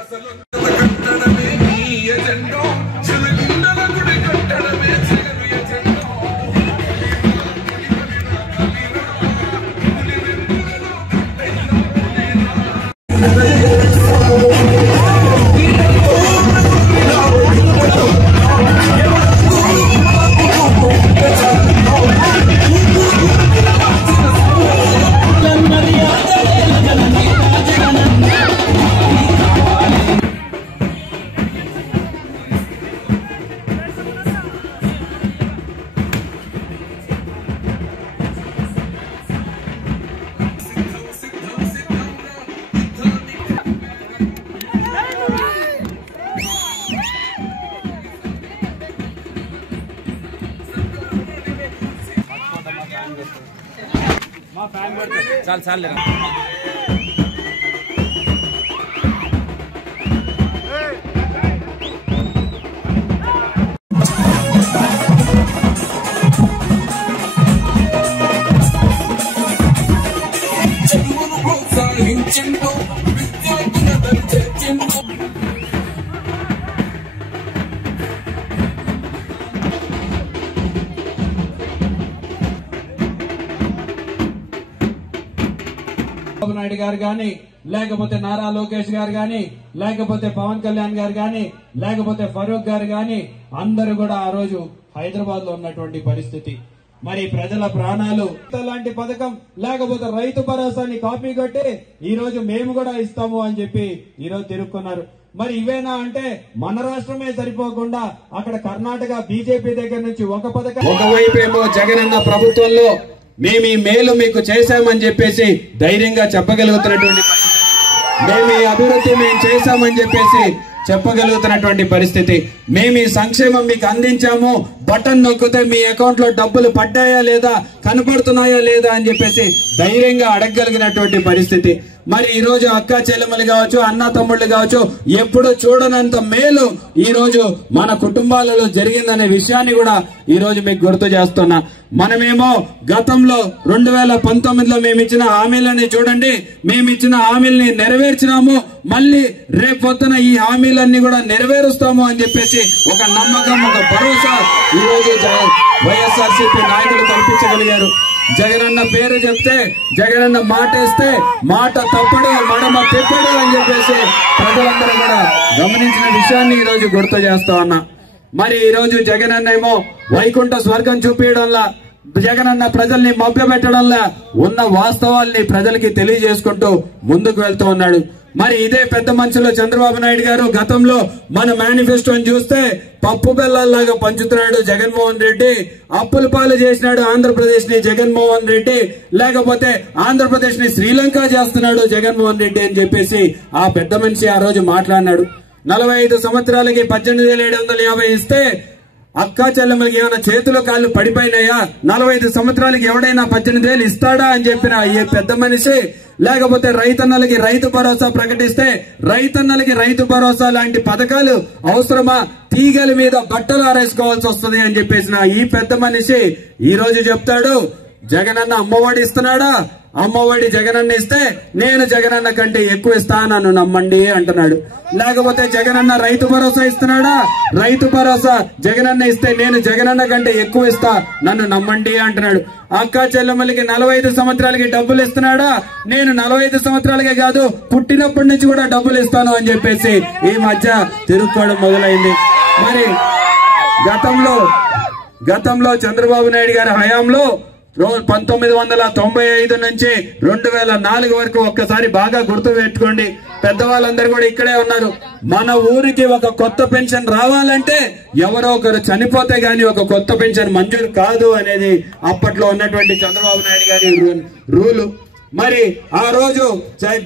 అసలు కట్టడమే నీ ఎజెండో చిలుగుండల గుడి కట్టడమే చిలుగు ఎజెండో चाल चाल ले నాయుడు గారు గాని లేకపోతే నారా లోకేష్ గారు గాని లేకపోతే పవన్ కళ్యాణ్ గారు గాని లేకపోతే ఫరూక్ గారు గాని అందరూ కూడా ఆ రోజు హైదరాబాద్ లో ఉన్నటువంటి పరిస్థితి. మరి ప్రజల ప్రాణాలు లాంటి పథకం లేకపోతే రైతు భరోసాని కాపీ కొట్టి ఈ రోజు మేము కూడా ఇస్తాము అని చెప్పి ఈ రోజు తిరుక్కున్నారు. మరి ఇవేనా అంటే మన రాష్ట్రమే సరిపోకుండా అక్కడ కర్ణాటక బీజేపీ దగ్గర నుంచి ఒక పథకం, ఒకవైపు ఏమో జగనన్న ప్రభుత్వంలో మేము ఈ మేలు మీకు చేశామని చెప్పేసి ధైర్యంగా చెప్పగలుగుతున్నటువంటి, మేము ఈ అభివృద్ధి మేము చేశామని చెప్పేసి చెప్పగలుగుతున్నటువంటి పరిస్థితి. మేము ఈ సంక్షేమం మీకు అందించాము, బటన్ నొక్కితే మీ అకౌంట్ లో డబ్బులు పడ్డాయా లేదా కనపడుతున్నాయా లేదా అని చెప్పేసి ధైర్యంగా అడగగలిగినటువంటి పరిస్థితి. మరి ఈ రోజు అక్క చెల్లెమ్మలు కావచ్చు, అన్న తమ్ముళ్ళు కావచ్చు, ఎప్పుడు చూడనంత మేలు ఈ రోజు మన కుటుంబాలలో జరిగిందనే విషయాన్ని కూడా ఈ రోజు మీకు గుర్తు చేస్తున్నా. మనమేమో గతంలో 2019లో మేము ఇచ్చిన హామీలని చూడండి, మేము ఇచ్చిన హామీలని నెరవేర్చినాము, మళ్ళీ రేపొద్దున ఈ హామీలన్నీ కూడా నెరవేరుస్తాము అని చెప్పేసి ఒక నమ్మకం, ఒక భరోసా ఈ రోజు వైఎస్ఆర్సీపీ నాయకులు కల్పించగలిగారు. జగనన్న పేరు చెప్తే, జగనన్న మాట ఇస్తే మాట తప్పడు, మడమ తిప్పడు అని చెప్పేసి ప్రజలందరూ కూడా గమనించిన విషయాన్ని ఈ రోజు గుర్తు చేస్తా ఉన్నా. మరి ఈ రోజు జగనన్న ఏమో వైకుంఠ స్వర్గం చూపించడంలా, జగనన్న ప్రజల్ని మభ్యపెట్టడంలా ఉన్న వాస్తవాల్ని ప్రజలకి తెలియజేసుకుంటూ ముందుకు వెళ్తూ ఉన్నాడు. మరి ఇదే పెద్ద మనుషులు చంద్రబాబు నాయుడు గారు గతంలో మన మేనిఫెస్టోని చూస్తే పప్పు బెల్లాల్లాగా పంచుతున్నాడు జగన్మోహన్ రెడ్డి, అప్పుల పాలు చేసినాడు ఆంధ్రప్రదేశ్ ని జగన్మోహన్ రెడ్డి, లేకపోతే ఆంధ్రప్రదేశ్ ని శ్రీలంక చేస్తున్నాడు జగన్మోహన్ రెడ్డి అని చెప్పేసి ఆ పెద్ద మనిషి ఆ రోజు మాట్లాడినాడు. 45 సంవత్సరాలకి 18,750 ఇస్తే అక్కా చెల్లెమ్మలకి ఏమైనా చేతులు కాళ్ళు పడిపోయినాయా? 45 సంవత్సరాలకి ఎవడైనా 18,000 ఇస్తాడా అని చెప్పిన ఈ పెద్ద మనిషి, లేకపోతే రైతన్నలకి రైతు భరోసా ప్రకటిస్తే రైతన్నలకి రైతు భరోసా లాంటి పథకాలు అవసరమా? తీగల మీద బట్టలు ఆరేసుకోవాల్సి వస్తుంది అని చెప్పేసిన ఈ పెద్ద మనిషి ఈ రోజు చెప్తాడు, జగనన్న అమ్మఒడి ఇస్తున్నాడా? అమ్మఒడి జగనన్న ఇస్తే నేను జగనన్న కంటే ఎక్కువ ఇస్తా, నన్ను నమ్మండి అంటున్నాడు. లేకపోతే జగనన్న రైతు భరోసా ఇస్తున్నాడా? రైతు భరోసా జగనన్న ఇస్తే నేను జగనన్న కంటే ఎక్కువ ఇస్తా, నన్ను నమ్మండి అంటున్నాడు. అక్క చెల్లెమ్మలకి 45 సంవత్సరాలకి డబ్బులు ఇస్తున్నాడా? నేను 45 సంవత్సరాలకే కాదు, పుట్టినప్పటి నుంచి కూడా డబ్బులు ఇస్తాను అని చెప్పేసి ఈ మధ్య తిరుక్కోవడం మొదలైంది. మరి గతంలో చంద్రబాబు నాయుడు గారి హయాంలో 1995 నుంచి 2004 వరకు ఒక్కసారి బాగా గుర్తు పెట్టుకోండి, పెద్దవాళ్ళందరూ కూడా ఇక్కడే ఉన్నారు. మన ఊరికి ఒక కొత్త పెన్షన్ రావాలంటే ఎవరో ఒకరు చనిపోతే గాని ఒక కొత్త పెన్షన్ మంజూరు కాదు అనేది అప్పట్లో ఉన్నటువంటి చంద్రబాబు నాయుడు గారి రూలు. మరి ఆ రోజు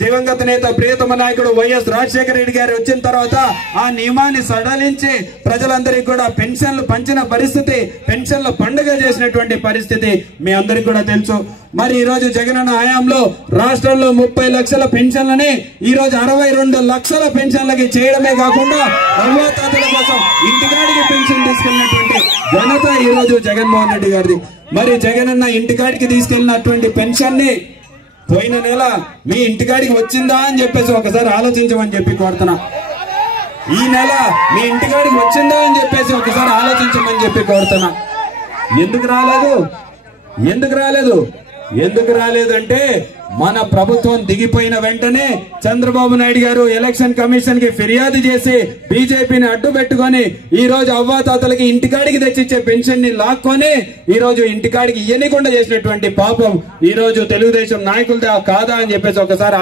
దివంగత నేత ప్రియతమ నాయకుడు వైఎస్ రాజశేఖర రెడ్డి గారు వచ్చిన తర్వాత ఆ నియమాన్ని సడలించి ప్రజలందరికీ కూడా పెన్షన్లు పంచిన పరిస్థితి, పెన్షన్ల పండుగ చేసినటువంటి పరిస్థితి మీ అందరికీ కూడా తెలుసు. మరి ఈ రోజు జగనన్న హయాంలో రాష్ట్రంలో 30 లక్షల పెన్షన్లని ఈ రోజు 62 లక్షల పెన్షన్లకి చేయడమే కాకుండా అవ్వాతాతల కోసం ఇంటికాడికి పెన్షన్ తీసుకెళ్లినటువంటి ఘనత ఈ రోజు జగన్మోహన్ రెడ్డి గారిది. మరి జగనన్న ఇంటికాడికి తీసుకెళ్లినటువంటి పెన్షన్ ని పోయిన నెల మీ ఇంటికాడికి వచ్చిందా అని చెప్పేసి ఒకసారి ఆలోచించమని చెప్పి కోరుతున్నా. ఈ నెల మీ ఇంటికాడికి వచ్చిందా అని చెప్పేసి ఒకసారి ఆలోచించమని చెప్పి కోరుతున్నా. ఎందుకు రాలేదంటే మన ప్రభుత్వం దిగిపోయిన వెంటనే చంద్రబాబు నాయుడు గారు ఎలక్షన్ కమిషన్ కి ఫిర్యాదు చేసి బీజేపీని అడ్డు పెట్టుకొని ఈ రోజు అవ్వాతాతలకి ఇంటికాడికి తెచ్చిచ్చే పెన్షన్ ని లాక్కొని ఈ రోజు ఇంటికాడికి ఇయ్యనికుండా చేసినటువంటి పాపం ఈ రోజు తెలుగుదేశం నాయకులదా కాదా అని చెప్పేసి ఒకసారి